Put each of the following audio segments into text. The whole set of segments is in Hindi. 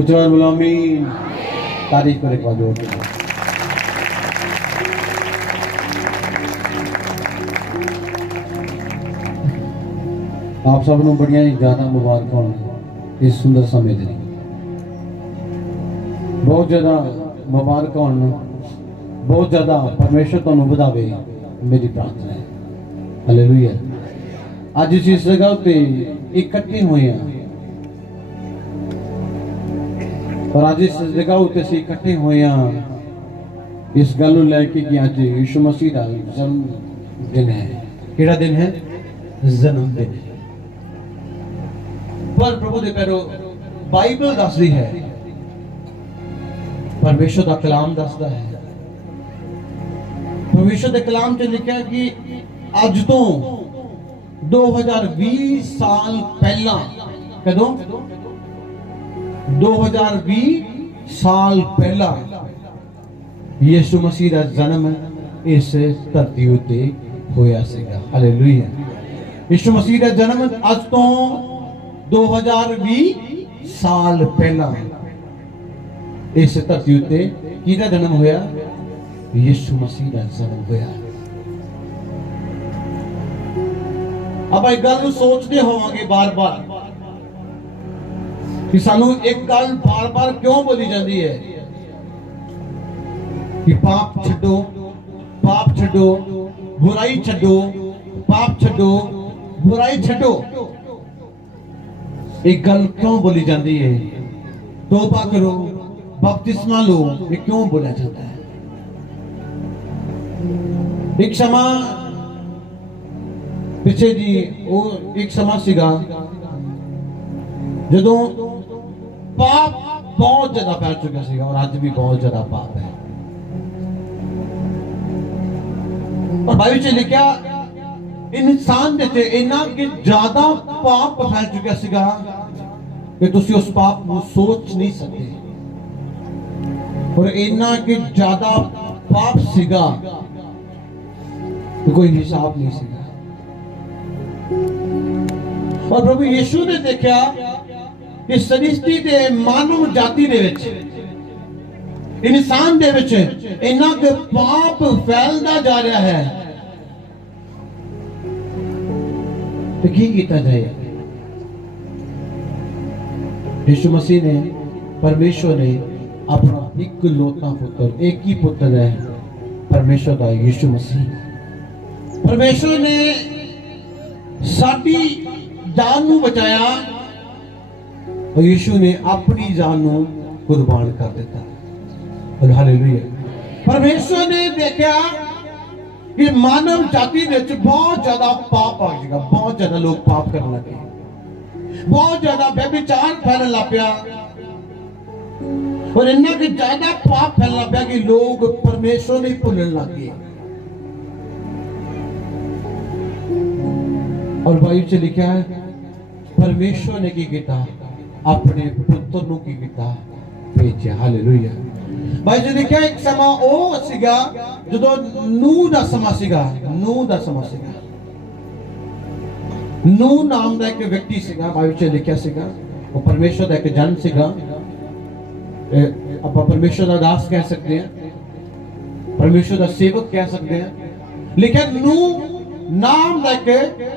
उच्चारण बोलो आमीन। तारीफ करे का जोर दे। आप सब ਨੂੰ ਬੜੀਆਂ ਹੀ ਜ਼ਿਆਦਾ ਮੁਬਾਰਕਾਂ ਹੋਣ ਇਸ ਸੁੰਦਰ ਸਮੇਂ ਦੇ ਲਈ। ਬਹੁਤ ਜ਼ਿਆਦਾ ਮੁਬਾਰਕਾਂ ਹੋਣ, ਬਹੁਤ ਜ਼ਿਆਦਾ ਪਰਮੇਸ਼ਰ ਤੁਹਾਨੂੰ ਵਧਾਵੇ, ਮੇਰੀ ਪ੍ਰਾਰਥਨਾ ਹੈ। ਹਾਲੇਲੂਇਆ। ਅੱਜ ਇਸ ਜਗ੍ਹਾ ਉੱਤੇ ਇਕੱਠੇ ਹੋਏ ਹਾਂ, और आज इस जगह उत्ते ਅਸੀਂ ਇਕੱਠੇ ਹੋਏ ਹਾਂ ਇਸ ਗੱਲ ਨੂੰ ਲੈ ਕੇ ਕਿ ਅੱਜ ਯਿਸੂ ਮਸੀਹ ਦਾ ਜਨਮ ਦਿਨ ਹੈ। ਕਿਹੜਾ ਦਿਨ ਹੈ? ਜਨਮ ਦਿਨ। पर प्रभु दे पैरो बाइबल दसदी है, परमेश्वर का कलाम दसदा है। परमेश्वर के कलाम च लिखा कि अज तो 2020 साल पहला, कदों 2020 साल पहला यीशु मसीह का जन्म इस धरती उत्ते होया सीगा। हालेलुया। यीशु मसीह का जन्म अज तो 2020 साल पहला इस धरती उत्ते किहदा जन्म होया? यीशु मसीह का जन्म होया। अब एक गल सोचते होवांगे बार बार कि सानू एक गल बार बार क्यों बोली जाती है कि पाप छड्डो, पाप छड्डो, बुराई छड्डो, पाप छड्डो, बुराई छड्डो। एक गल क्यों बोली जाती है? तौबा करो, बपतिस्मा लो, ये क्यों बोला जाता है? एक समा पिछे जी वो एक समा सीगा जदों पाप बहुत ज्यादा फैल चुका सीगा और आज भी बहुत ज्यादा पाप है। और बाइबल च लिखा इंसान दे इन्ना कि ज्यादा पाप फैल चुका सीगा कि तुसी उस पाप को सोच नहीं सकते, और इन्ना कि ज्यादा पाप सीगा कि कोई हिसाब नहीं सीगा। और प्रभु यीशु ने देखा कि सृष्टि दे मानव जाति दे विच, इंसान दे विच इन्ना कि पाप फैलदा जा रहा है, तो की कीता जाए? यीशु मसीह ने, परमेश्वर ने अपना एक लौता पुत्र, एक ही पुत्र है परमेश्वर का यीशु मसीह। परमेश्वर ने साडी जान नू बचाया और यीशु ने अपनी जान नू कुर्बान कर दिता। और हालेलुया। परमेश्वर ने देखा कि मानव जाति विच बहुत ज्यादा पाप आ गया, बहुत ज्यादा लोग पाप करने लगे, बहुत ज्यादा व्यभिचार फैलने लग पिया, और इन्ना कि ज्यादा पाप फैलने लग पिया कि लोग परमेश्वर नहीं भूलने लग गए। और बाइबल च लिखा है परमेश्वर ने की किया? अपने पुत्र नू की किया? भेजा। हालेलुया। भाई जी देखिए एक समा ओ सीगा जदों नूह दा समा सीगा, नूह दा समा सीगा। नूह नाम दा एक व्यक्ति सीगा, बाइबल च लिखिया सीगा, वो परमेश्वर दा एक जन सीगा। आप परमेश्वर दा दास कह सकते हैं, परमेश्वर दा सेवक कह सकते हैं, लेकिन नूह नाम दा एक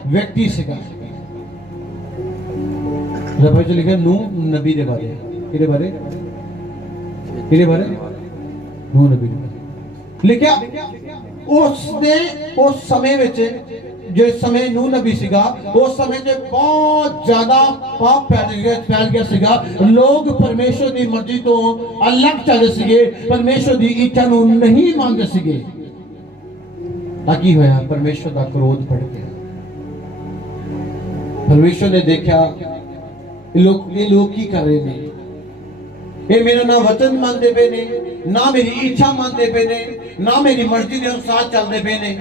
व्यक्ति सीगा। बाइबल च लिखा नूह नबी दे बारे, किहदे बारे? किहदे बारे? नूह नबी लिखा उसने उस समय विच, जो समय नूह नबी सीगा उस समय से बहुत ज्यादा पाप फैल गया सीगा। लोग परमेश्वर की मर्जी तो अलग चलते सीगे, परमेश्वर की इच्छा नू नहीं मानते सीगे। ताकि होया परमेश्वर का क्रोध बढ़ गया। परमेश्वर ने देखा ये लोग की कर रहे हैं, ये मेरा ना वचन मानते पे ने, ना मेरी इच्छा मानते पे ने, ना मेरी मर्जी के अनुसार चलते पे ने।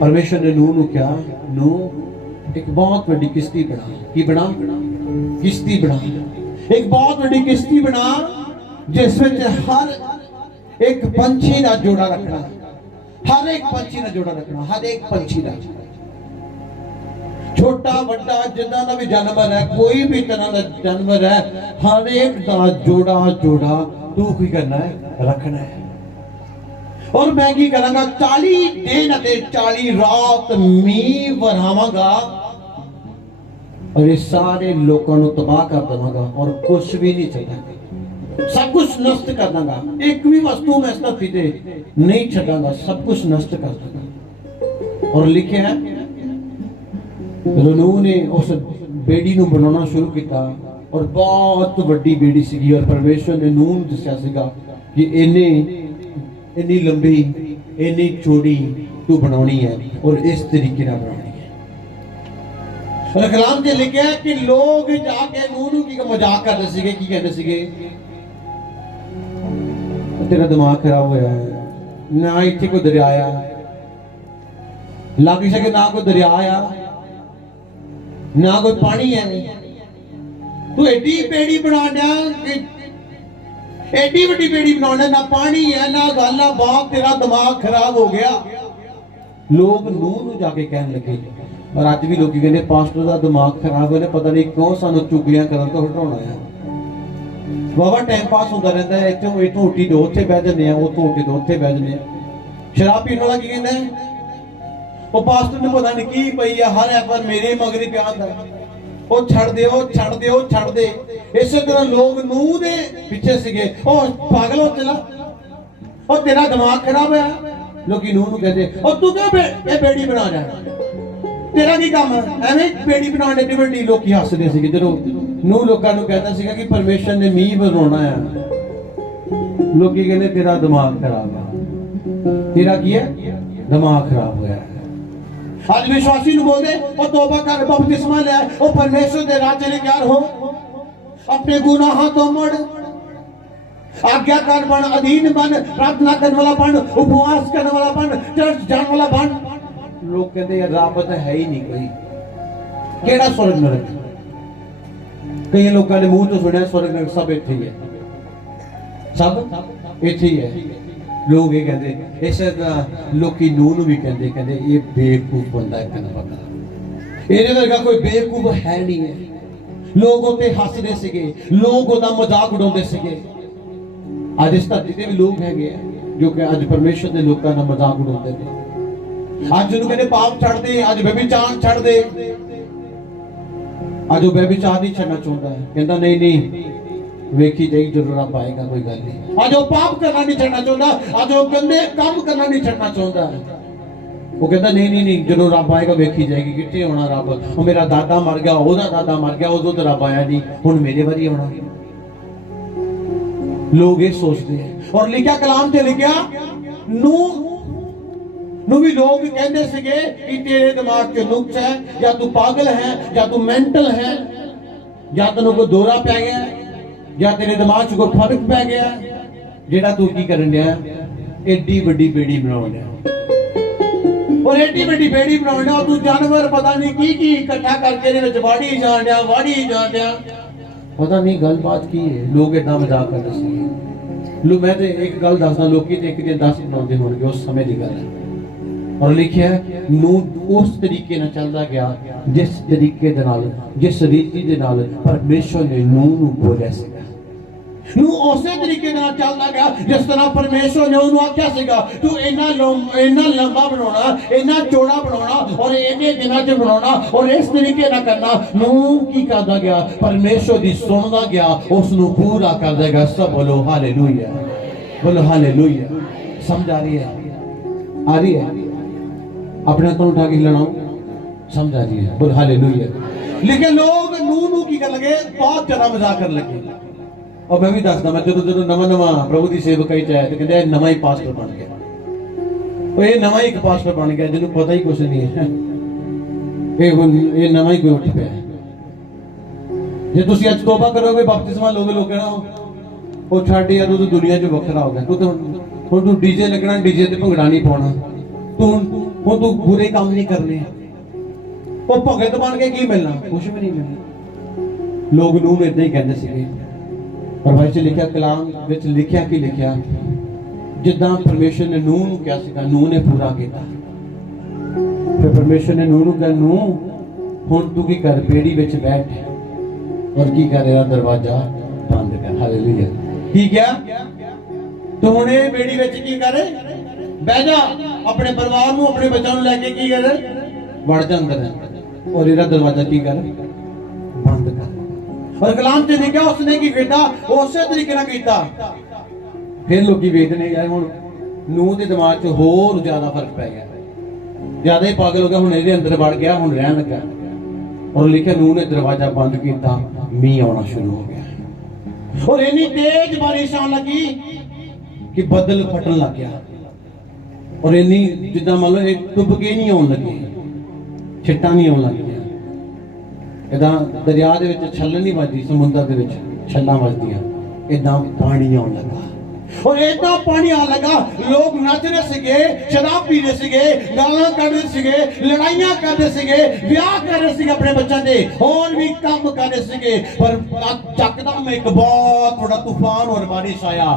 परमेश्वर ने नूह नू क्या? नूह एक बहुत बड़ी किश्ती बना। की बना? किश्ती बना। एक बहुत बड़ी किश्ती बना जिसमें हर एक पंछी का जोड़ा रखना, हर एक पंछी का जोड़ा रखना, हर एक पंछी का। छोटा वड्डा जिदा का भी जानवर है, कोई भी तरह का जानवर है, हर एक का जोड़ा जोड़ा तू की करना है, रखना है। और मैं की करांगा 40 दिन ते 40 रात मींह वरहावांगा और ये सारे लोगों को तबाह कर देवांगा और कुछ भी नहीं छड्डांगा, सब कुछ नष्ट कर दूंगा। एक भी वस्तु मैं इस धरती ते नहीं छड्डांगा, सब कुछ नष्ट कर दूंगा। और लिखे है नूह ने उस बेड़ी नूं बनाना शुरू किया और बहुत वड्डी बेड़ी सी और परमेश्वर ने नूह नूं दस्सिया सीगा कि इन्नी लंबी इन्नी चौड़ी तू बनानी है और इस तरीके ना बनानी है। और कलाम से लिखा है कि लोग जाके नूह नूं की मजाक करते सीगे, की कहते सीगे तेरा दिमाग खराब होया है, ना इत्थे कोई दरिया आया लग सके, ना कोई दरिया आया, ना कोई पानी है, तू एडी बेड़ी बना दिया, एडी बड़ी बेड़ी बनाने, ना पानी है ना गल ना बात, तेरा दिमाग खराब हो गया। लोग नूह नूं जाके कहने लगे। और अज भी लोग कहते पास्टर का दिमाग खराब होने, पता नहीं क्यों सानू चुगलियां करन तो हटाउणा है। बाबा टाइम पास होता रहता है, इतों उठी तो उत्थे बह जाने, उतों उठी तो उत्थे बह जाने। शराब पीने वाला की कहना है वो पास्टर ने पता नहीं की पई है, हर ऐतवार मेरे मगरी पिया होंदा है, वो छड़ दे, वो छड़ दे, वो छड़ दे। इस तरह लोग नूह दे पीछे सीगे, ओ पागल हो चला, ओ तेरा दिमाग खराब है। लोग नूह नूं कहते ओ तू क्यों बेड़ी बना रहा है, तेरा की काम है एवें बेड़ी बनाने दी बड़ी। लोग हसदे सीगे जदों नूह लोकां नूं कहता सीगा कि परमेश्वर ने मींह बनाना है। लोग कहते तेरा दिमाग खराब है, तेरा की है दिमाग खराब होया है। आज विश्वासी नु बोलदे ओ तौबा कर, बपतिस्मा ले, ओ परमेश्वर दे राह चले तैयार हो, अपने गुनाहां तो मुड़, आज्ञाकार बन, अधीन बन, प्रार्थना करने वाला बन, उपवास करने वाला बन, चर्च जाने वाला बन। लोग कहते यार रब तो है ही नहीं कोई, केड़ा स्वर्ग नरक। कई लोगों ने मुंह तो सुनिया स्वर्ग नरक सब इत्थे ही है, सब इत्थे ही है। लोग ये कहते इस लोग नूह नूं भी कहते ये बेवकूफ बंदा है, कहना पता ये वर्गा कोई बेवकूफ है नहीं है। लोग उते हसदे सीगे, लोग उहदा मजाक उड़ाउंदे सीगे। अज इस धरती ते भी लोग हैगे जो कि अज परमेश्वर दे लोकां दा मजाक उड़ाउंदे ने। अज उहनूं कहंदे पाप छड्ड दे, अज व्यभिचार छड्ड दे, अज वो व्यभिचार नहीं छड्डना चाहुंदा है, कहंदा नहीं नहीं वेखी जाएगी जो रब आएगा, कोई गल नहीं। आज वो पाप करना नहीं छड्डना चाहता, आज वो गंदे काम करना नहीं छड्डना चाहता। वो कहता नहीं नहीं नहीं जो रब आएगा वेखी जाएगी, कितने होना रब, वो मेरा दादा मर गया, ओदा दादा मर गया, उदों तो रब आया नहीं, हुण मेरे वारी होना। लोग ये सोचते हैं। और लिखा कलाम से लिखा नूह भी लोग कहते सीगे कि तेरे दिमाग के नुक्स है, या तू पागल है, या तू मेंटल है, या तेन कोई दौरा पै गया, या तेरे दिमाग च कोई फर्क पै गया, जेड़ा तू की करन दिया एडी बड़ी बेड़ी बनाउण दिया। और एडी बड़ी बेड़ी बनाउण दिया, तू जानवर पता नहीं की इकट्ठा करके दे विच वाड़ी जाण दिया, वाड़ी जाण दिया, पता नहीं गलबात की है। लोग इतना मजाक करदे सी। लो मैं ते एक गल दसदा, लोकी ते एक दिन 10 बनाउंदे होणगे, उस समय दी गल है। और लिखिया नूह उस तरीके नाल चलदा गया जिस तरीके दे नाल, जिस रीति दे नाल परमेश्वर ने नूह नूं बोलिया सी। नूह उसे तरीके नाल चलदा गया जिस तरह परमेश्वर ने उन्होंने आख्या सीगा, तू इन्ना लंबा बनाना, इन्ना चौड़ा बनाना और इन्ने दिनों च बनाना और इस तरीके ना करना। नूह की करदा गया, परमेश्वर दी सुनदा गया, उसनु पूरा कर देगा। सब बोलो हालेलुया, बोलो हालेलुया। समझ आ रही है? आ रही है? अपने हाथों उठा के हिलाना, समझ आ रही है? बोलो हालेलुया। लेकिन लोग नूह की कर लगे, बहुत ज्यादा मजाक कर लगे। और मैं भी दसदा, मैं जो नवा प्रभु की सेवकाई च आया तो कहते नवा ही पास्टर बन गया। और ये नवा ही एक पास्टर बन गया जिन्होंने पता ही कुछ नहीं है, ये नवा ही कोई उठ पाया। जे तुसी अज तौबा करोगे, बपतिस्मा लोगे, लोग कहना वो छड्ड यार, तू दुनिया च वखरा हो गया, तू डीजे लगना, डीजे ते भंगड़ा नहीं पाउणा, तू बुरे काम नहीं करने। वो भगत बन के की मिलना? कुछ भी नहीं मिलना। लोग नूह इदां ही कहंदे सीगे। और भाई लिखा कलाम विच लिखिया कि लिखिया जिद्दां परमेश्वर ने नूह नूं कहा सीगा, नूह ने पूरा किया। फिर परमेश्वर ने नूह नूं कहा, नूह हुण तू की कर, पेड़ी विच बैठ और की कर, दरवाजा बंद कर। हालेलुया। की क्या तू हुणे बेड़ी विच की कर, बह जा, अपने परिवार नूं अपने बच्चों नूं लेके की कर, वड़ जा अंदर और इहदा दरवाजा की कर, बंद कर। और कलाम च लिखा उसने की कीता, उसे तरीके नाल कीता। फिर लोग वेखने यार हुण नूह दे दिमाग च होर ज्यादा फर्क पै गया, ज्यादा ही पागल हो गया, हुण इहदे अंदर वड़ गया, हुण रहन लगा। और लिखा नूह ने दरवाजा बंद किया, मींह आना शुरू हो गया और इतनी तेज बारिश आने लगी कि बदल फटन लग गया और इन्नी जिदा मान लो एक टुबके नहीं आने लगे, छिट्टा नहीं आने लग गया। इदा दरिया दे विच छल्ल नहीं वजदी, समुद्र दे विच छल्लां वजदियां, इदा पानी आने लगा और इतना पानी आने लगा, लोग नच रहे सिगे, शराब पी रहे सिगे, गालां कढ रहे सिगे, लड़ाइयां कर रहे सिगे, ब्याह कर रहे सिगे अपने बच्चों दे, और भी काम कर रहे सिगे। पर चकदम एक बहुत बड़ा तूफान और बारिश आया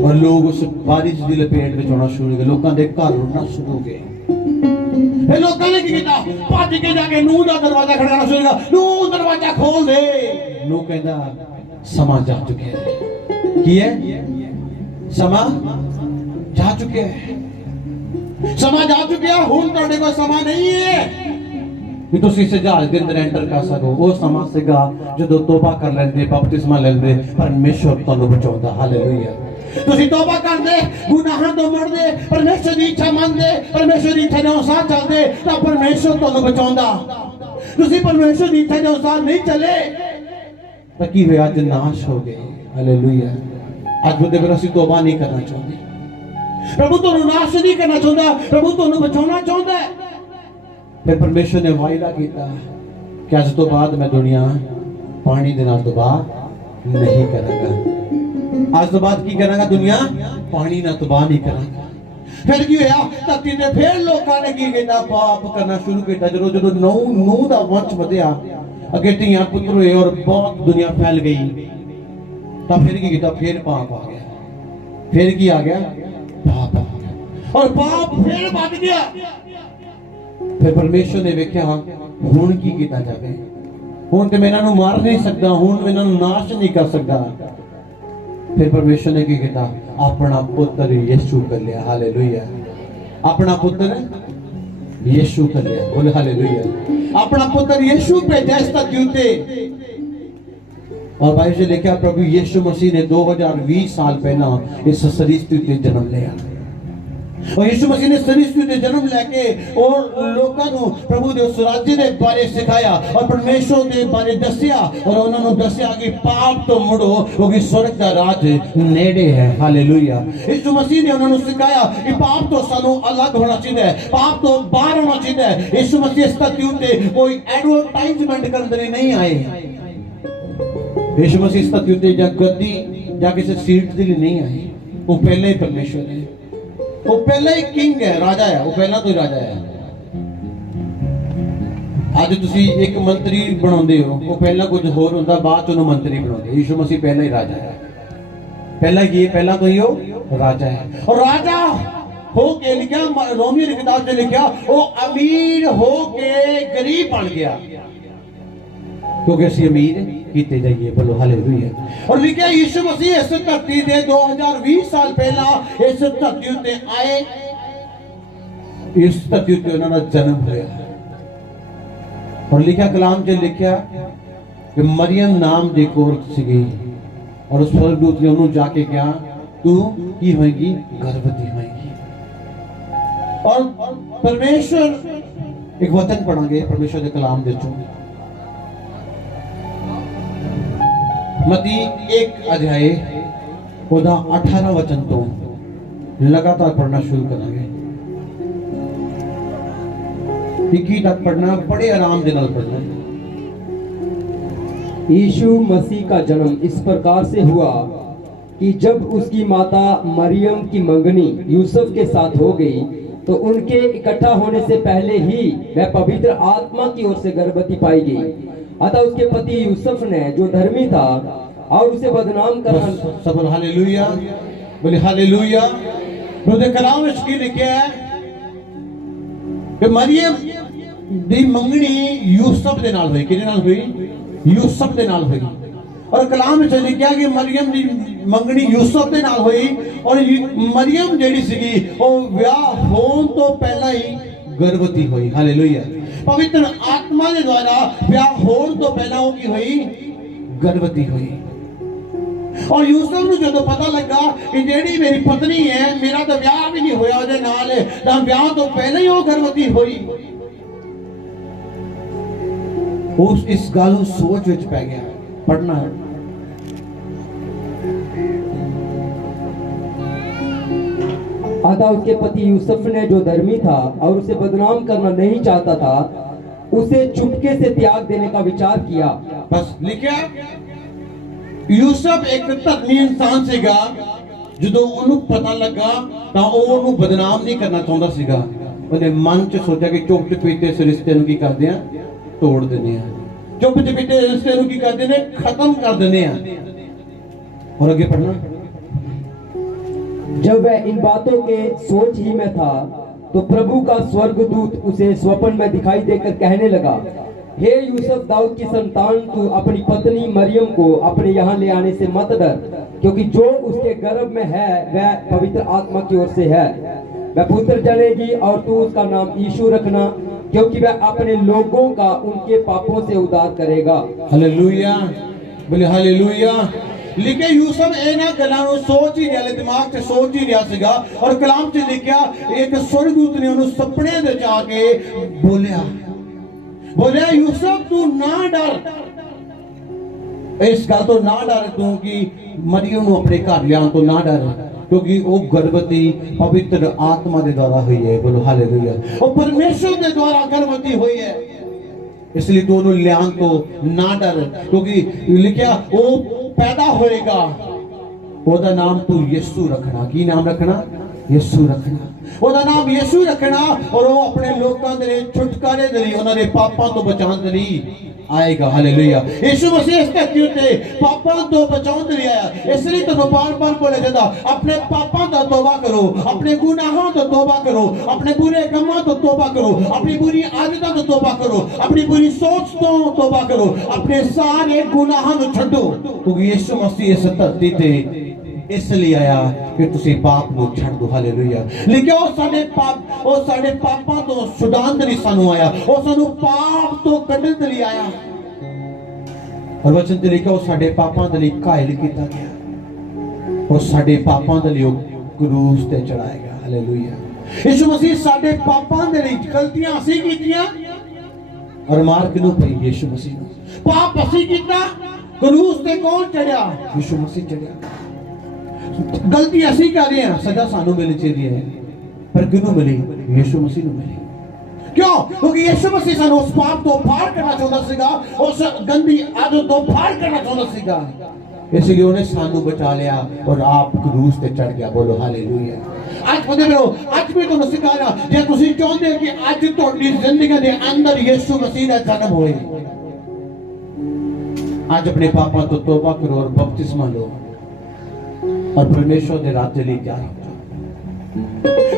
और लोग उस बारिश की लपेट में आना शुरू हो गए, लोगों के घर रुड़ना शुरू हो गए। लोगों ने की किया, भज के जाके नूह का दरवाजा खड़काना शुरू किया, नूह दरवाजा खोल दे। नूह कहता समा जा चुके हैं, की है समा जा चुके हैं, समा जा चुके हैं, हुण तुहाडे कोल समा नहीं है कि तुसीं इस जहाज के अंदर एंटर कर सको। वो समा सीगा जदों तौबा कर लेंदे, बपतिस्मा लेंदे, परमेश्वर तुहानूं बचाउंदा। हालेलुया। तुसीं तौबा करदे, गुनाहां तो मुड़दे, परमेश्वर की इच्छा मनदे, परमेश्वर की इच्छा दे अनुसार चलदे, तां परमेश्वर तुहानूं बचाउंदा। तुसीं परमेश्वर की इच्छा के अनुसार नहीं चले तां की होया, अज नाश हो गए। हालेलुया। अज बुद्धे पर असीं तौबा नहीं करना चाहते, प्रभु तुहानूं नाश नहीं करना चाहता, प्रभु तुहानूं बचाउणा चाहता है। फिर परमेश्वर ने वायदा किया कि अज तो बाद मैं दुनिया पानी दे नाल तबाह नहीं करांगा। आज तो बाद की करांगा, दुनिया पानी नाल तबाह नहीं करांगा। फिर की होया, धरती ते फिर लोकां ने की कीता, पाप करना शुरू किया। जदों जदों नूह दा वंश वधिया, अगे धीआं पुत्र होए और बहुत दुनिया फैल गई, तो फिर की कीता, फिर पाप आ गया। फिर की आ गया, पाप आ गया और पाप फिर बढ़ गया। फिर परमेश्वर ने वेख्या हुण की कीता जावे, हुण ते मैं इन्हां नूं मार नहीं सकदा, हुण मैं इन्हां नूं नाश नहीं कर सकदा। फिर परमेश्वर ने की कीता, अपना पुत्र यीशु कर लिया। हालेलुया। अपना पुत्र यीशु कर लिया, बोले हालेलुया। अपना पुत्र यीशु भेजा इस धरती उत्ते। और बाइबल में लिखा, प्रभु यीशु मसीह ने 2020 साल पहला इस सृष्टि उत्ते जन्म लिया और यीशु मसीह ने सृष्टि उत्ते जन्म लेके और लोकां नूं प्रभु दे उस राज्य दे बारे सिखाया और परमेश्वर दे बारे दस्सिया और उन्हां नूं दस्सिया कि पाप तो मुड़ो क्योंकि स्वर्ग दा राज नेड़े है। हालेलुया। यीशु मसीह ने उन्हां नूं सिखाया कि पाप तो सानू अलग होना चाहिए, पाप तो बाहर होना चाहिए। यीशु मसीह इस धरती उत्ते कोई एडवर्टाइजमेंट करने लिए नहीं आए। यीशु मसीह इस धरती उत्ते गद्दी या किसी सीट के लिए नहीं आए। वो पहले ही परमेश्वर है, वो पहले ही किंग है, राजा है, वो पहला तो ही राजा है। आज तुसी एक मंत्री बनाते हो, वो पहला कुछ होर होंदा, बाद चों मंत्री बनाते। यीशु मसीह पहला ही राजा है, पहला ये पहला तो ही हो राजा है। और राजा हो के लिखा, रोमियो की किताब में लिखा, वो अमीर हो के गरीब बन गया क्योंकि असी अमीर कीते जाइए। बोलो हालेलुया। और लिखा यीशु मसीह इस धरती दे 2020 साल पहला इस धरती उत्ते आए, इस धरती उत्ते उन्होंने जन्म होया। और लिखा कलाम च लिखा कि मरियम नाम दी औरत सीगी और उस स्वर्गदूत ने उन्होंने जाके कहा, तू की होएगी, गर्भवती होएगी। और परमेश्वर एक वचन पढ़ांगे परमेश्वर के कलाम दे चों, मती 1 अध्याय ओदा 18 वचन तो लगातार पढ़ना शुरू करेंगे। 21 तक पढ़ना, बड़े आराम के नाल पढ़ना। यीशु मसीह का जन्म इस प्रकार से हुआ कि जब उसकी माता मरियम की मंगनी यूसुफ के साथ हो गई तो उनके इकट्ठा होने से पहले ही वह पवित्र आत्मा की ओर से गर्भवती पाई गई। अतः उसके पति यूसुफ ने, जो धर्मी था और उसे बदनाम करना। सब हालेलुया, बोले हालेलुया। तो कलाम में लिखा है कि मरियम दी मंगनी यूसुफ दे नाल हुई, किहदे नाल हुई? यूसुफ दे नाल हुई। और कलाम में लिखा कि मरियम दी मंगनी यूसुफ दे नाल हुई और मरियम जेड़ी सीगी वो विआह होण तो पहला ही गर्भवती हुई। हालेलुया। पवित्र आत्मा के द्वारा विआह होण तो पहला वो की हुई? गर्भवती हुई। और यूसुफ ਨੂੰ ਜਦੋਂ पता लगा कि जेड़ी मेरी पत्नी है, मेरा तो विआह भी नहीं होया ਉਹਦੇ ਨਾਲ, ਤਾਂ ਵਿਆਹ ਤੋਂ ਪਹਿਲਾਂ ਹੀ ਉਹ गर्भवती हुई। उस इस गल ਨੂੰ सोच ਵਿੱਚ ਪੈ ਗਿਆ। पढ़ना है। अतः उसके पति यूसुफ ने, जो धर्मी था और उसे बदनाम करना नहीं चाहता था, उसे चुपके से त्याग देने का विचार किया। बस लिखा यूसुफ एक धर्मी इंसान ਸੀਗਾ। ਜਦੋਂ ਉਹਨੂੰ ਪਤਾ ਲੱਗਾ ਤਾਂ ਉਹ ਉਹਨੂੰ ਬਦਨਾਮ ਨਹੀਂ ਕਰਨਾ ਚਾਹੁੰਦਾ ਸੀਗਾ। ਉਹਨੇ ਮਨ 'ਚ ਸੋਚਿਆ ਕਿ ਚੁੱਪ ਚਪੀਤੇ ਇਸ ਰਿਸ਼ਤੇ ਨੂੰ ਕੀ ਕਰਦੇ ਆ? ਤੋੜ ਦਿੰਦੇ ਆ। चुप चपीते रिश्ते की करते ने खत्म कर देने हैं। और आगे पढ़ना। जब वह इन बातों के सोच ही में था तो प्रभु का स्वर्गदूत उसे स्वप्न में दिखाई देकर कहने लगा, हे यूसुफ, दाऊद की संतान, तू अपनी पत्नी मरियम को अपने यहाँ ले आने से मत डर, क्योंकि जो उसके गर्भ में है वह पवित्र आत्मा की ओर से है। वह पुत्र जनेगी और तू उसका नाम यीशु रखना, क्योंकि वह अपने लोगों का उनके पापों से उद्धार करेगा। हालेलुया, बोले हालेलुया। लिखे यूसुफ इन्हां गल्लां नूं सोच ही रहा, दिमाग से सोच ही रहा सीगा। और कलाम च लिखा एक स्वर्गदूत ने उन्हें सपने दे जाके बोलिया यूसुफ तू ना डर, इस गल तो ना डर तू कि मरियम नूं अपने घर लियाउण तो ना डर, क्योंकि वो गर्भवती पवित्र आत्मा के द्वारा हुई है। बोलो हालेलुया। वो परमेश्वर के द्वारा गर्भवती हुई है, इसलिए तू उन्हें लियान तो ना डर, क्योंकि लिखा वो पैदा होएगा, ओदा नाम तू यीशु रखना। की नाम रखना? यीशु रखना। ओदा नाम यीशु रखना और वो अपने लोगों के लिए छुटकारे दे लिए, उन्होंने पापों तो बचाने लिए आएगा। हालेलुया। यीशु मसीह इस धरती उत्ते पापों तो बचाने लिए आया। इसलिए तो बार-बार बोला जाता अपने पापों का तौबा करो, अपने गुनाहों तो तौबा करो, अपने बुरे कामों तो तौबा करो, अपनी बुरी आदतों तो तौबा करो, अपनी बुरी सोच तो तौबा करो, अपने सारे गुनाहों को छोड़ो, क्योंकि यीशु मसीह इस धरती ते इसलिए आया कि तुसी पाप को छड़ दो। हालेलुया। लिखो वो साडे पापों तो छुड़ाने के लिए सानू आया, वो सानू पाप तो कढने के लिए आया। और वचन ते लिखा वो साडे पापों के लिए घायल किया गया, वो साडे पापों के लिए क्रूस ते चढ़ाएगा। हालेलुया। यीशु मसीह साडे पापों के लिए गलतियां असी कीतियां और मार किनू पई? यीशु मसीह नू। पाप असी कीता, क्रूस ते कौन चढ़िया? यीशु मसीह चढ़िया। गलती असी कर रहे हैं, सजा सानू मिलनी चाहिए है, पर किनू मिली? यीशु मसीह नू मिली। क्यों? क्योंकि यीशु मसीह सानू उस पाप तो पार करना चाहता सीगा, उस गंदी आदत तो पार करना चाहता सीगा, इसलिए उन्हें सानू बचा लिया और आप क्रूस पे चढ़ गया। बोलो हालेलुया। आज पता करो, आज भी तुहानू सिखा रहा, जे तुसी चाहते कि आज तुहाडी जिंदगी दे अंदर यीशु मसीह दा जन्म होए, आज अपने पापों तो तौबा करो और बपतिस्मा लो और परमेश्वर के राज्य लिए तैयार हो।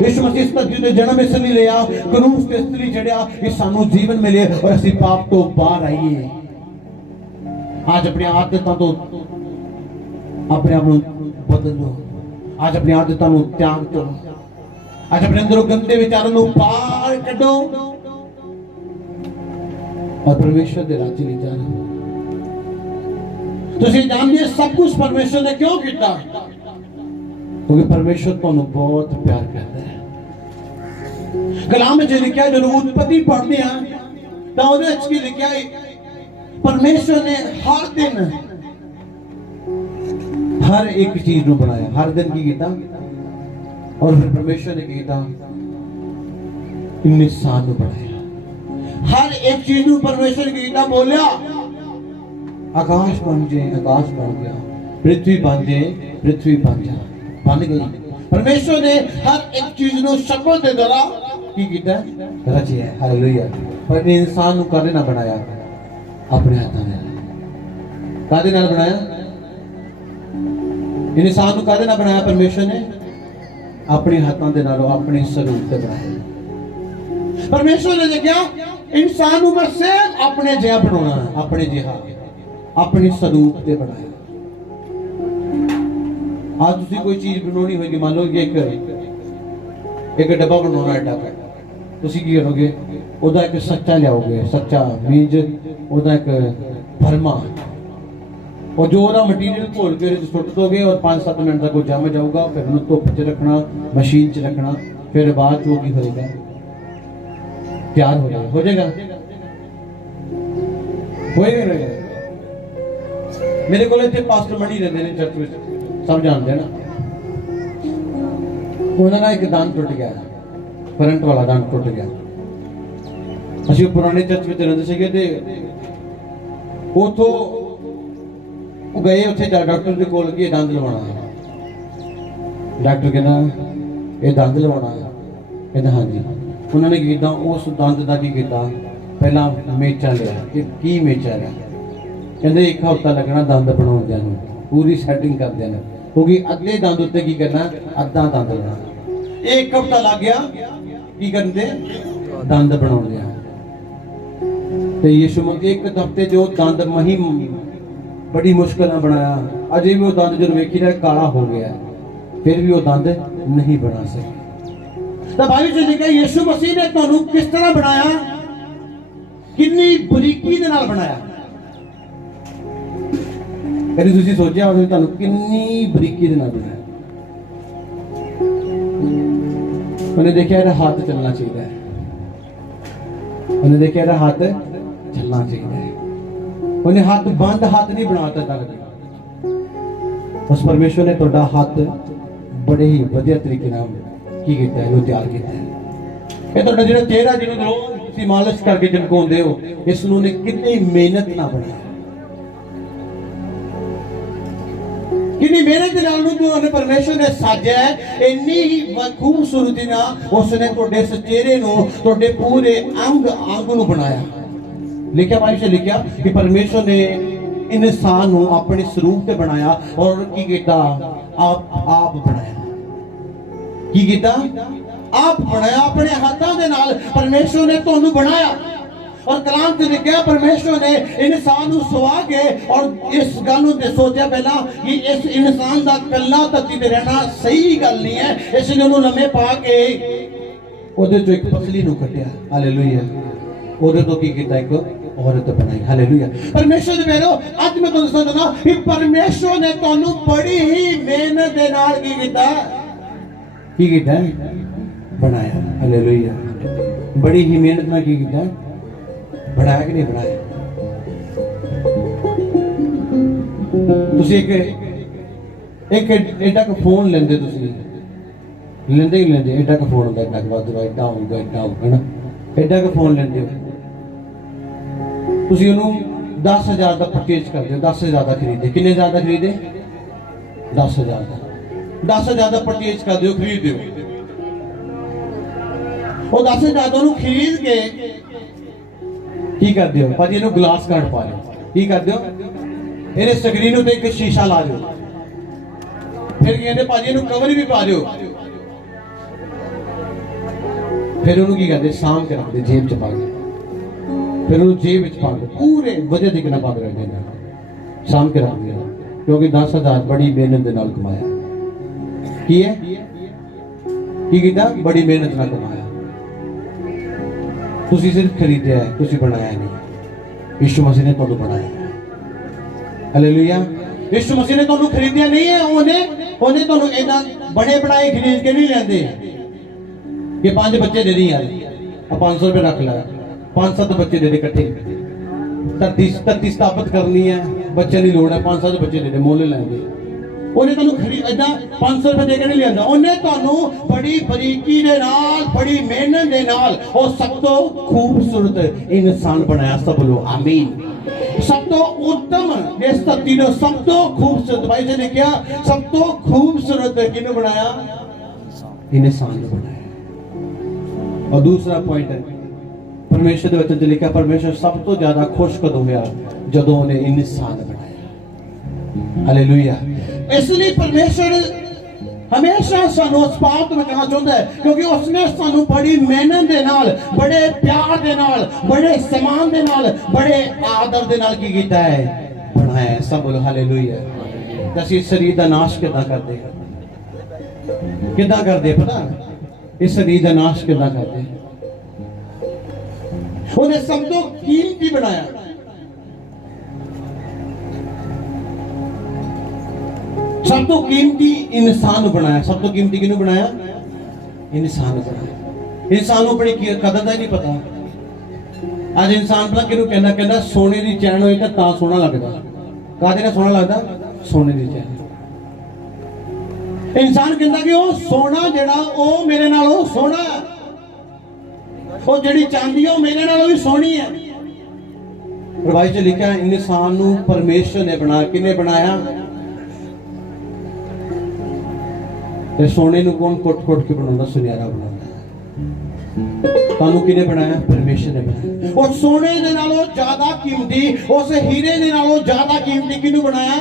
यीशु मसीह इस धरती ते जन्म इसलिए लिया, क्रूस ते इसलिए चढ़िया कि सानू जीवन मिले और असी पाप तो बाहर आइए। आज अपनी आदतों तो अपने आप बदल लो, आज अपनी आदतों को त्याग दो, आज अपने अंदरों गंदे विचारों को बाहर कढो और परमेश्वर के राज्य लिए तैयार हो। तुसी जानते सब कुछ परमेश्वर ने क्यों किया? क्योंकि परमेश्वर तुहानू बहुत प्यार करता है। कलाम में लिखा है, जो उत्पत्ति पढ़ते हैं तो उहदे विच की लिखा है, परमेश्वर ने हर दिन हर एक चीज को बनाया। हर दिन की कीता और फिर परमेश्वर ने कीता इंसान को बनाया। हर एक चीज को परमेश्वर ने कीता, बोलिया आकाश बन जाए, आकाश बन गया, पृथ्वी बन जाए, पृथ्वी बन जा, बन गई। परमेश्वर ने हर एक चीज को शब्द के द्वारा की कीता रचिया। हालेलुया। पर इंसान को कादे ना बनाया? अपने हाथों ने। कादे नाल बनाया? इंसान को कादे ना बनाया? परमेश्वर ने अपने हाथों के नाल अपने स्वरूप से बनाया। परमेश्वर ने देखा इंसान को मैं सेम अपने जिहा बनाना, अपने जिहा अपने स्वरूप से बनाया। आज तुसी कोई चीज बनानी होगी, मान लो कि एक डब्बा बनाना एडा कर, तुसी की करोगे, ओदा एक सच्चा लियाओगे, सच्चा बीज, ओदा एक भरमा, और जो ओदा मटीरियल घोल के सुट दोगे और 5-7 मिनट तक वो जम जाऊगा, फिर उन्हें धुप च रखना, मशीन च रखना, फिर बाद जो की होएगा तैयार हो जाएगा, हो जाएगा, होएगा नहीं? मेरे को इतने पास्टर मनी रहते हैं चर्च में, सब जानते हैं ना, उन्होंने एक दान टुट गया, करंट वाला दान टुट गया। ਅਸੀਂ ਪੁਰਾਣੇ ਚਰਚ ਵਿੱਚ ਰਹਿੰਦੇ ਸੀਗੇ ਤੇ ਉਥੋਂ ਉਹ ਗਏ, ਉੱਥੇ ਜਾ ਡਾਕਟਰ ਦੇ ਕੋਲ ਕਿ ਦੰਦ ਲਵਾਉਣਾ, ਡਾਕਟਰ ਕਹਿੰਦਾ ਇਹ ਦੰਦ ਲਵਾਉਣਾ, ਕਹਿੰਦਾ ਹਾਂਜੀ। ਉਹਨਾਂ ਨੇ ਕੀ ਕੀਤਾ, ਉਸ ਦੰਦ ਦਾ ਕੀ ਕੀਤਾ, ਪਹਿਲਾਂ ਮੇਚਾ ਲਿਆ, ਕਿ ਕੀ ਮੇਚਾ ਲਿਆ, ਕਹਿੰਦੇ 1 ਹਫ਼ਤਾ ਲੱਗਣਾ ਦੰਦ ਬਣਾਉਂਦਿਆਂ ਨੂੰ, ਪੂਰੀ ਸੈਟਿੰਗ ਕਰਦਿਆਂ ਨੂੰ, ਕਿਉਂਕਿ ਅਗਲੇ ਦੰਦ ਉੱਤੇ ਕੀ ਕਰਨਾ, ਅੱਧਾ ਦੰਦ ਲਾਉਣਾ। 1 ਹਫ਼ਤਾ ਲੱਗ ਗਿਆ ਕੀ ਕਰਦੇ, ਦੰਦ ਬਣਾਉਂਦਿਆਂ। ਤੇ ਯਿਸੂ ਮਸੀਹ ਇੱਕ ਹਫ਼ਤੇ ਜੋ ਦੰਦ ਮਹੀਂ ਬੜੀ ਮੁਸ਼ਕਲ ਨਾਲ ਬਣਾਇਆ, ਅਜੇ ਵੀ ਉਹ ਦੰਦ ਜਦੋਂ ਵੇਖੀ ਨਾ ਕਾਲਾ ਹੋ ਗਿਆ, ਫਿਰ ਵੀ ਉਹ ਦੰਦ ਨਹੀਂ ਬਣਾ ਸਕੇ। ਤਾਂ ਬਾਈਬਲ ਚ ਲਿਖਿਆ ਯਿਸੂ ਮਸੀਹ ਨੇ ਤੁਹਾਨੂੰ ਕਿਸ ਤਰ੍ਹਾਂ ਬਣਾਇਆ, ਕਿੰਨੀ ਬਰੀਕੀ ਦੇ ਨਾਲ ਬਣਾਇਆ। ਕਦੇ ਤੁਸੀਂ ਸੋਚਿਆ ਹੋਵੇ ਤੁਹਾਨੂੰ ਕਿੰਨੀ ਬਰੀਕੀ ਦੇ ਨਾਲ ਬਣਾਇਆ। ਉਹਨੇ ਦੇਖਿਆ ਇਹਦਾ ਹੱਥ ਚੱਲਣਾ ਚਾਹੀਦਾ ਹੈ, ਉਹਨੇ ਦੇਖਿਆ ਇਹਦਾ ਹੱਥ ਚੱਲਣਾ ਚਾਹੀਦਾ ਹੈ, ਉਹਨੇ ਹੱਥ ਬੰਦ ਹੱਥ ਨਹੀਂ ਬਣਾਤਾ ਤੱਕ। ਉਸ ਪਰਮੇਸ਼ਵਰ ਨੇ ਤੁਹਾਡਾ ਹੱਥ ਬੜੇ ਹੀ ਵਧੀਆ ਤਰੀਕੇ ਨਾਲ ਕੀ ਕੀਤਾ, ਇਹਨੂੰ ਤਿਆਰ ਕੀਤਾ ਹੈ। ਇਹ ਤੁਹਾਡਾ ਜਿਹੜਾ ਚਿਹਰਾ ਜਿਹਨੂੰ ਰੋਜ਼ ਤੁਸੀਂ ਮਾਲਿਸ਼ ਕਰਕੇ ਚਮਕਾਉਂਦੇ ਹੋ, ਇਸ ਨੂੰ ਨੇ ਕਿੰਨੀ ਮਿਹਨਤ ਨਾਲ ਬਣਾਇਆ, ਕਿੰਨੀ ਮਿਹਨਤ ਨਾਲ ਨੂੰ ਉਹਨੇ ਪਰਮੇਸ਼ਵਰ ਨੇ ਸਾਜਿਆ ਹੈ, ਇੰਨੀ ਹੀ ਖੂਬਸੂਰਤੀ ਨਾਲ ਉਸਨੇ ਤੁਹਾਡੇ ਇਸ ਚਿਹਰੇ ਨੂੰ, ਤੁਹਾਡੇ ਪੂਰੇ ਅੰਗ ਨੂੰ ਬਣਾਇਆ। लिखा बाइबल से लिखा कि परमेश्वर ने इंसान को अपने स्वरूप से बनाया और की कीता आप बनाया, की कीता आप बनाया, अपने हाथों के नाल परमेश्वर ने तुहानू बनाया। और कलाम से लिखा परमेश्वर ने इंसान को सुवा के और इस गल ते सोचा पहला कि इस इंसान का कल्ला धरती ते रहना सही गल नहीं है, इसलिए उन्होंने लम्हे पा के ओदे चों एक पसली नू कटिया। हालेलुया। ओदे तो की कीता, एक औरत बनाई। हालेलुया। परमेश्वर दे प्यारो, आज मैं तुहानू दसना कि परमेश्वर ने तुहानू बड़ी ही मेहनत दे नाल की कीता बनाया। हालेलुया। बड़ी ही मेहनत नाल की कीता बनाया कि नहीं बनाया। तुसी एक एडा का फोन लेंदे, तुसी लेंदे ही लेंदे, एडा का फोन होंदा, एडा का वाद एडा होगा ना, एडा का फोन लेंदे हो तुसी उन्होंने 10,000 का परचेज करते हो, 10,000 का खरीदे, किन्ने ज्यादा खरीदे 10,000 का, 10,000 का परचेज करते हो, खरीदते हो, और 10,000 खरीद के की करते हो भाजी, इन्हों ग्लास कार्ड पा लो, की करते हो इन्हें स्क्रीन उत्ते एक शीशा ला दो, फिर कहते भाजी इन्हों कवर भी पा दो, फिर उन्होंने की करते साम के रखते जेब च पा के, फिर उन्होंने जेब च पा के पूरे वजह दिखना पा के रख देना, साम के रख दिया, क्योंकि 10,000 बड़ी मेहनत के नाल कमाया। की है की कीता, बड़ी मेहनत नाल कमाया। तुसी सिर्फ खरीदया है, तुसी बनाया नहीं। यीशु मसीह ने तुहानू बनाया। हालेलुया। यीशु मसीह ने तुहानू खरीदया नहीं है, उन्हें तुहानू इन्ना बड़े बनाए खरीद के नहीं लेंदे कि 5 बच्चे दे दी यार, 500 रुपए रख ला, 5-7 बच्चे दे दे इकट्ठे, धरती स्थापित करनी है, बच्चे की लोड़ है, 5-7 बच्चे दे दे, मोल लेंगे। उन्हें तुहानू खरीद इदा 500 रुपए दे के नहीं लियांदा, उन्हें तुहानू बड़ी बरीकी दे नाल, बड़ी मेहनत दे नाल और सब तो खूबसूरत इंसान बनाया। सब लोग आमीन। सब तो उत्तम इस धरती ने सब तो खूबसूरत, भाई जी ने क्या सब तो खूबसूरत किने बनाया, इंसान ने बनाया। और दूसरा पॉइंट है परमेश्वर के वचन लिखा, परमेश्वर सब तो ज्यादा खुश कदों होया जदों उन्हें इंसान बनाया। हालेलुया। इसलिए परमेश्वर हमेशा सानू उस पाप तो बचाना चाहता है, क्योंकि उसने सानू बड़ी मेहनत दे नाल, बड़े प्यार दे नाल, बड़े सम्मान दे नाल, बड़े आदर दे नाल की कीता है, बनाया है। सब बोलो हालेलुया। असीं शरीर दा नाश किदां करदे, किदां करदे पता? इस शरीर दा नाश किदां करदे? उन्हें सब तो कीमती बनाया, सब तो कीमती इंसान बनाया। सब तो कीमती किन्नू बनाया? इंसान बनाया। इंसान को अपनी कदर का नहीं पता। आज इंसान भला किन्नू कहना, कहना सोने की चैन होए तो सोना लगता। काहदे नाल सोना लगता? सोने की चैन। इंसान कहता कि वो सोना जेड़ा वो मेरे नालों सोना है, वो जेड़ी चांदी है मेरे नालों भी सोनी है। पर भाई च लिखा इंसान नू परमेश्वर ने बनाया। किने बनाया? ते सोने नू कौन कुट कुट के बनाता? सुनहरा बनाता। तानू किने बनाया? परमेश्वर ने बनाया। और सोने दे नालों ज्यादा कीमती, उस हीरे दे नालों ज्यादा कीमती किनू बनाया?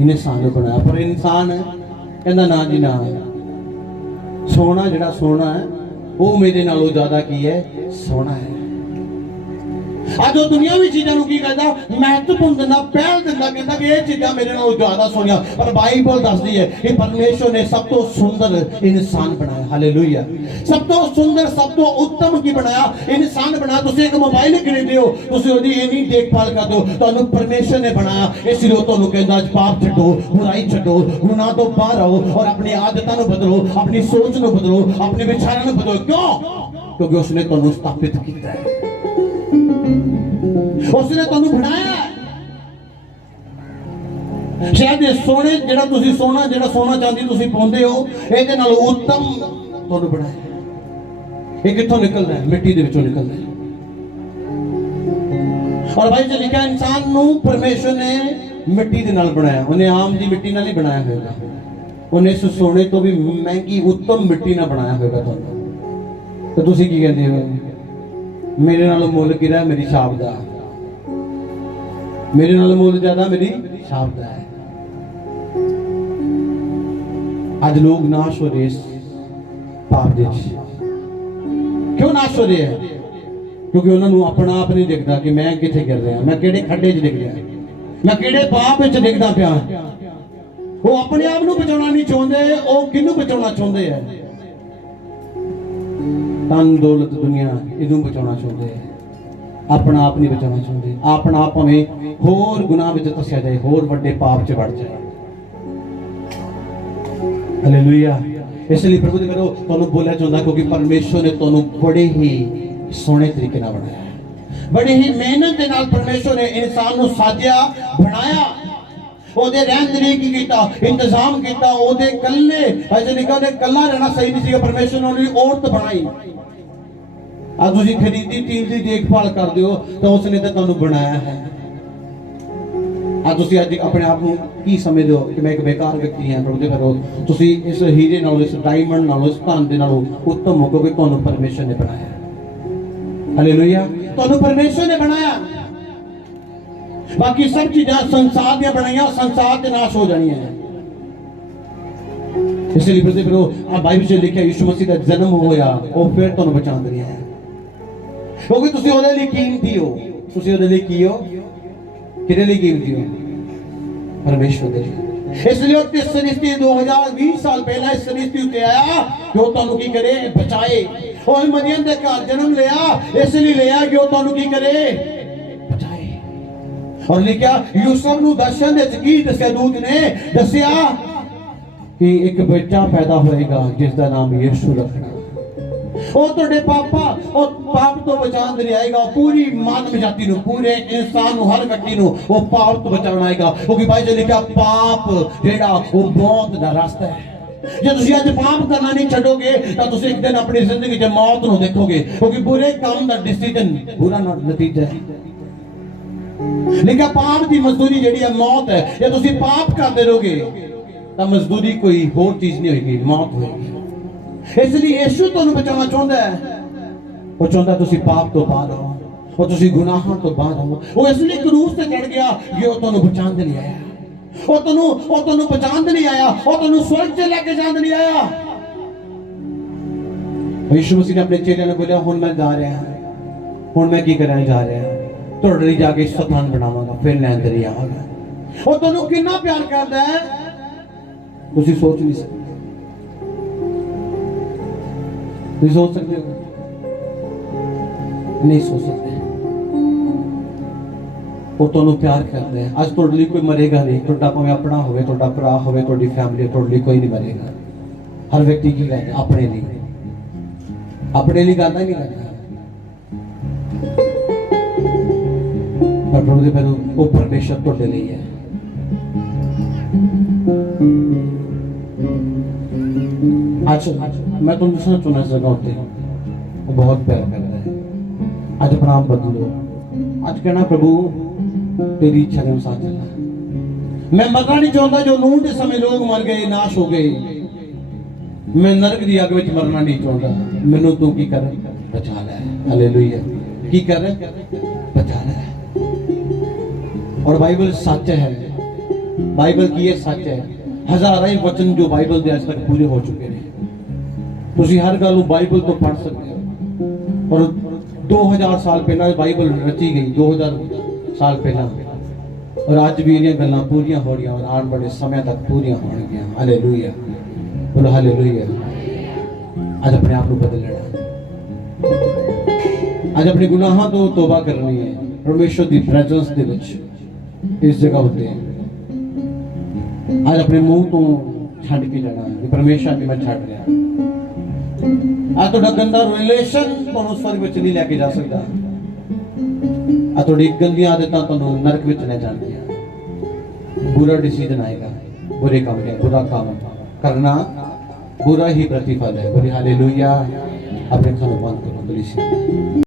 इंसान ने बनाया। पर इंसान कहना ना जी ना, सोना जेड़ा सोना है वो मेरे नालों ज्यादा की है? सोना है। आज वो दुनियावी चीजों की कहता महत्वपूर्ण दिंदा, पहल दिंदा, कहता कि ये चीज़ां मेरे नालों ज्यादा सोनिया। पर बाइबल दसदी है कि परमेश्वर ने सब तो सुंदर इंसान बनाया। हालेलुया। सब तो सुंदर, सब तो उत्तम की बनाया? इंसान बनाया। तुसीं एक मोबाइल खरीदे हो, तुसीं ओदी इन्नी देखभाल करदे हो, तुहानू परमेश्वर ने बनाया। इसलिए वो तुहानू कहंदा आज पाप छड्डो, बुराई छड्डो, गुनाह तो बाहर आओ और अपनी आदतां नू बदलो, अपनी सोच नू बदलो, अपने विचारां नू बदलो। क्यों? क्योंकि उसने तुहानू स्थापित किया है, उसने तुहानू बनाया। शायद सोने जेड़ा तुसी सोना, जेड़ा सोना चांदी तुसी पाउंदे हो, ਇਹਦੇ ਨਾਲ उत्तम ਤੁਹਾਨੂੰ बनाया। ये कित्थों निकलदा है? मिट्टी दे विचों निकलदा है। और भाई जो लिखा इंसान नू परमेश्वर ने मिट्टी दे नाल बनाया। उन्हें आम जी मिट्टी नाल नहीं बनाया होगा, उन्हें इस सोने तो भी महंगी उत्तम मिट्टी नाल बनाया होगा तुहानू। तो तुसी की कहंदे हो? मेरे नालों मुੱਲ किहदा? मेरी छाप दा। मेरे नालों मुੱਲ ज्यादा मेरी छाप दा है। आज लोग नाश हो रहे इस पाप दे। क्यों नाश हो रहे हैं? क्योंकि उन्होंने अपना आप नहीं दिखता कि मैं किथे गिर रहा, मैं किहड़े खड्डे च डिग रहा, मैं किहड़े पाप च डिगदा पिया। वो अपने आप नू बचाना नहीं चाहते, वो किनू बचाना चाहते हैं? धन दौलत दुनिया इनू बचाना चाहते हैं, अपना आप नहीं बचाना चाहते। अपना आप हमें होर गुनाह में दसिया जाए, होर बड़े पाप च बढ़ जाए। हालेलुया। इसलिए प्रभु दे करो तुहानू बोलिया चाहता, क्योंकि परमेश्वर ने तुहानू बड़े ही सोहने तरीके नाल बनाया, बड़ी ही मेहनत के नाल परमेश्वर ने इंसान नू साजिया, बनाया। ओदे रहन दे की कीता, इंतजाम कीता। ओदे कल्ले अजे लिखा ओदे कल्ला रहना सही नहीं सी, परमेश्वर ने ओदी औरत बनाई। आज तुसीं खरीदी चीज की देखभाल करदे हो तो उसने तो तुहानू बनाया है। आज तुसीं अज अपने आप नू की समझदे हो कि मैं एक बेकार व्यक्ति हां? प्रभु दे करो तुसीं इस हीरे नालों, इस डायमंड नालों, इस धन दे नालों उत्तम हो, क्योंकि तुहानू परमेश्वर ने बनाया। हालेलुया। तुहानू परमेश्वर ने बनाया। बाकी सब चीज़ां संसार दी बनाइयां, संसार ते नाश हो जानियां हैं। इसलिए प्रभु दे करो बाइबल च लिखिया यीशु मसीह दा जन्म होया, वो फिर तुहानू बचाण दे है, क्योंकि तुसीं ओहदे लई कीमती हो। तुसीं ओहदे लई की हो? किहदे लई कीमती हो? परमेश्वर दे लई। इसलिए इस सृष्टि 2020 साल पहला इस सृष्टि उत्ते आया कि वो तुहानू की करे? बचाए। और मरियम दे घर जन्म लिया, इसलिए लिया कि वो तुहानू की करे? बचाए। और लिखा यूसुफ नू दर्शन दे की दस्या, दूत ने दस्या कि एक बच्चा पैदा होएगा जिसका नाम यीशु रखना। वो तुहाडे पापा और पाप तो बचान दे आएगा, पूरी मानव जाति नू, पूरे इंसान नू, हर व्यक्ति नू वो पाप तो बचाना आएगा। क्योंकि भाई जो लिखा पाप जेड़ा वो मौत दा रास्ता है। जे तुसीं अज पाप करना नहीं छड्डोगे तो तुसीं एक दिन अपनी जिंदगी च मौत नू देखोगे, क्योंकि बुरे काम दा डिसीजन बुरा नतीजा है। लिखा पाप दी मजदूरी जेड़ी है मौत है। जे तुसीं पाप करदे रहोगे तो मजदूरी कोई होर चीज नहीं होगी, मौत होगी। इसलिए यीशु तुहानू बचाना चाहता है। वो चाहता तुसीं पाप तो बाहर आओ, वो तुसीं गुनाहां तो बाहर आओ। वो इसलिए क्रूस ते चढ़ गया कि वो तुहानू बचाने लिए आया। ਉਹ ਤੈਨੂੰ ਪਛਾਣ ਨਹੀਂ ਆਇਆ, ਉਹ ਤੈਨੂੰ ਸਵਰਗ 'ਚ ਲੈ ਕੇ ਜਾਣ ਨਹੀਂ ਆਇਆ। ਯਿਸੂ ਮਸੀਹ ਨੇ ਆਪਣੇ ਚੇਲਿਆਂ ਨੂੰ ਬੋਲਿਆ ਹੁਣ ਮੈਂ ਜਾ ਰਿਹਾ ਹਾਂ, ਹੁਣ ਮੈਂ ਕੀ ਕਰਨ ਜਾ ਰਿਹਾ ਹਾਂ, ਤੁਹਾਡੇ ਲਈ ਜਾ ਕੇ ਸਥਾਨ ਬਣਾਵਾਂਗਾ, ਫਿਰ ਮੈਂ ਅੰਦਰ ਹੀ ਆਵਾਂਗਾ। ਉਹ ਤੁਹਾਨੂੰ ਕਿੰਨਾ ਪਿਆਰ ਕਰਦਾ ਹੈ ਤੁਸੀਂ ਸੋਚ ਨਹੀਂ ਸਕਦੇ, ਤੁਸੀਂ ਸੋਚ ਸਕਦੇ ਹੋ? ਨਹੀਂ ਸੋਚ ਸਕਦੇ। ਉਹ ਤੁਹਾਨੂੰ ਪਿਆਰ ਕਰਦਾ ਹੈ। ਅੱਜ ਤੁਹਾਡੇ ਲਈ ਕੋਈ ਮਰੇਗਾ ਨਹੀਂ, ਤੁਹਾਡਾ ਭਾਵੇਂ ਆਪਣਾ ਹੋਵੇ, ਤੁਹਾਡਾ ਭਰਾ ਹੋਵੇ, ਤੁਹਾਡੀ ਫੈਮਿਲੀ, ਤੁਹਾਡੇ ਲਈ ਕੋਈ ਨਹੀਂ ਮਰੇਗਾ। ਹਰ ਵਿਅਕਤੀ ਕੀ ਕਰਦਾ ਆਪਣੇ ਲਈ ਕਰਦਾ ਨਹੀਂ ਕਰਦਾ, ਪਰ ਪ੍ਰਭੂ ਦੇ ਪਹਿਲੋਂ ਉਹ ਪਰਮੇਸ਼ਰ ਤੁਹਾਡੇ ਲਈ ਹੈ। आज मैं तुम दूसरा चुना जगह होते वो बहुत प्यार करता है। आज अपना आप बदलो, आज कहना प्रभु तेरी इच्छा के अनुसार चलना। मैं मरना नहीं चाहता जो नूह के समय लोग मर गए, नाश हो गए। मैं नरक दी आग विच मरना नहीं चाहता। मैनू तू की कर बचा लै। हालेलुया। की कर बचा लै। और बाइबल सच है, बाइबल की ये सच है। हजारों ही वचन जो बाइबल के आज तक पूरे हो चुके हैं। तुसी हर गल बाइबल तो पढ़ सकते हो। और 2000 साल पहला बाइबल रची गई, 2000 साल पहला, और आज भी ये गल्लां पूरियां हो रही और आने वाले समय तक पूरियां होणगियां। हालेलुया, बोलो हालेलुया। आज अपने आप को बदलना, आज अपने गुनाहां तो तौबा करनी है। परमेश्वर की प्रेजेंस दे विच इस जगह होते हैं। आज अपने मुंह तो छड़ के जाना कि परमेश्वर ने मैं छड़ रहा। आज तो गंदा रिलेशन तो स्वर्ग विच नहीं लेके जा सकता। आज थोड़ी गंदी आदतां तो नरक विच ले जाणगियां। बुरा डिसीजन आएगा, बुरे काम है, बुरा काम करना बुरा ही प्रतिफल है। बोले हालेलुया। अपने खानों बंद करो।